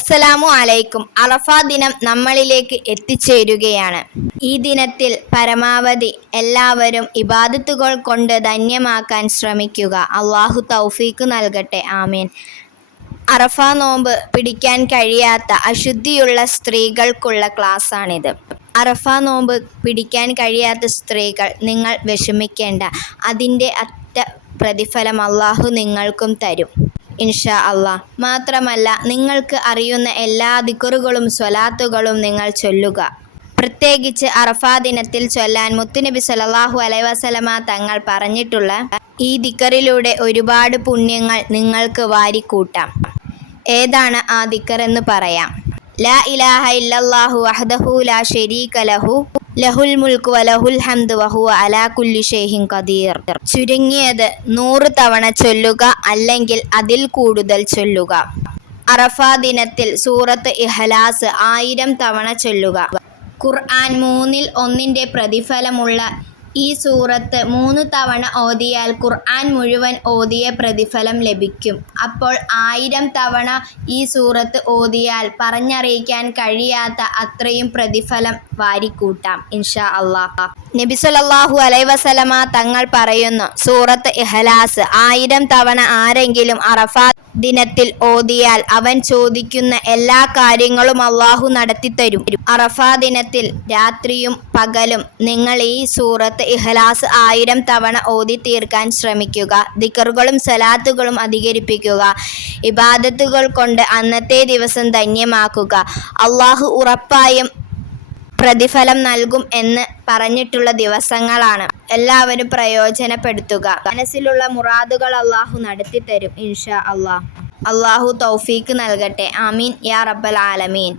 അസ്സലാമു അലൈക്കും. അറഫ ദിനം നമ്മളിലേക്ക് എത്തിച്ചേരുകയാണ്. ഈ ദിനത്തിൽ പരമാവധി എല്ലാവരും ഇബാദത്തുകൾ കൊണ്ട് ധന്യമാക്കാൻ ശ്രമിക്കുക. അള്ളാഹു തൗഫീക്ക് നൽകട്ടെ. ആമീൻ. അറഫ നോമ്പ് പിടിക്കാൻ കഴിയാത്ത അശുദ്ധിയുള്ള സ്ത്രീകൾക്കുള്ള ക്ലാസ്സാണിത്. അറഫ നോമ്പ് പിടിക്കാൻ കഴിയാത്ത സ്ത്രീകൾ, നിങ്ങൾ വിഷമിക്കേണ്ട. അതിൻ്റെ അറ്റ പ്രതിഫലം അള്ളാഹു നിങ്ങൾക്കും തരും ഇൻഷാ അള്ളാഹ്. മാത്രമല്ല, നിങ്ങൾക്ക് അറിയുന്ന എല്ലാ ദിക്റുകളും സ്വലാത്തുകളും നിങ്ങൾ ചൊല്ലുക. പ്രത്യേകിച്ച് അറഫാ ദിനത്തിൽ ചൊല്ലാൻ മുത്തുനബി സ്വല്ലല്ലാഹു അലൈഹി വസല്ലമ തങ്ങൾ പറഞ്ഞിട്ടുള്ള ഈ ദിക്റിലൂടെ ഒരുപാട് പുണ്യങ്ങൾ നിങ്ങൾക്ക് വാരിക്കൂട്ടാം. ഏതാണ് ആ ദിക്ർ എന്ന് പറയാം. ലാ ഇലാഹ ഇല്ലല്ലാഹു വഹ്ദഹു ലാ ശരീക ലഹു ലഹുൽ മുൽക്കു വലഹുൽ ഹംദു വഹുവ അലാ കുല്ലി ഷൈഇൻ ഖദീർ. ചുരുങ്ങിയത് 100 തവണ ചൊല്ലുക, അല്ലെങ്കിൽ അതിൽ കൂടുതൽ ചൊല്ലുക. അറഫാ ദിനത്തിൽ സൂറത്ത് ഇഖ്ലാസ് 1000 തവണ ചൊല്ലുക. ഖുർആൻ 1/3 പ്രതിഫലമുള്ള ഈ സൂറത്ത് 3 തവണ ഓതിയാൽ ഖുർആൻ മുഴുവൻ ഓതിയ പ്രതിഫലം ലഭിക്കും. അപ്പോൾ 1000 തവണ ഈ സൂറത്ത് ഓതിയാൽ പറഞ്ഞറിയിക്കാൻ കഴിയാത്ത അത്രയും പ്രതിഫലം വാരിക്കൂട്ടാം ഇൻഷാ അള്ളാഹ്. നബി സ്വല്ലല്ലാഹു അലൈഹി വസല്ലമ തങ്ങൾ പറയുന്നു, സൂറത്ത് ഇഖ്ലാസ് 1000 തവണ ആരെങ്കിലും അറഫാ ദിനത്തിൽ ഓതിയാൽ അവൻ ചോദിക്കുന്ന എല്ലാ കാര്യങ്ങളും അള്ളാഹു നടത്തിത്തരും. അറഫാ ദിനത്തിൽ രാത്രിയും പകലും നിങ്ങൾ ഈ സൂറത്ത് ഇഖ്ലാസ് 1000 തവണ ഓതി തീർക്കാൻ ശ്രമിക്കുക. ദിക്റുകളും സലാത്തുകളും അധികരിപ്പിക്കുക. ഇബാദത്തുകൾ കൊണ്ട് അന്നത്തെ ദിവസം ധന്യമാക്കുക. അള്ളാഹു ഉറപ്പായും പ്രതിഫലം നൽകും എന്ന് പറഞ്ഞിട്ടുള്ള ദിവസങ്ങളാണ്. എല്ലാവരും പ്രയോജനപ്പെടുത്തുക. മനസ്സിലുള്ള മുറാദുകൾ അള്ളാഹു നടത്തിത്തരും ഇൻഷാ അള്ളാഹ്. അള്ളാഹു തൗഫീക്ക് നൽകട്ടെ. ആമീൻ യാ റബ്ബൽ ആലമീൻ.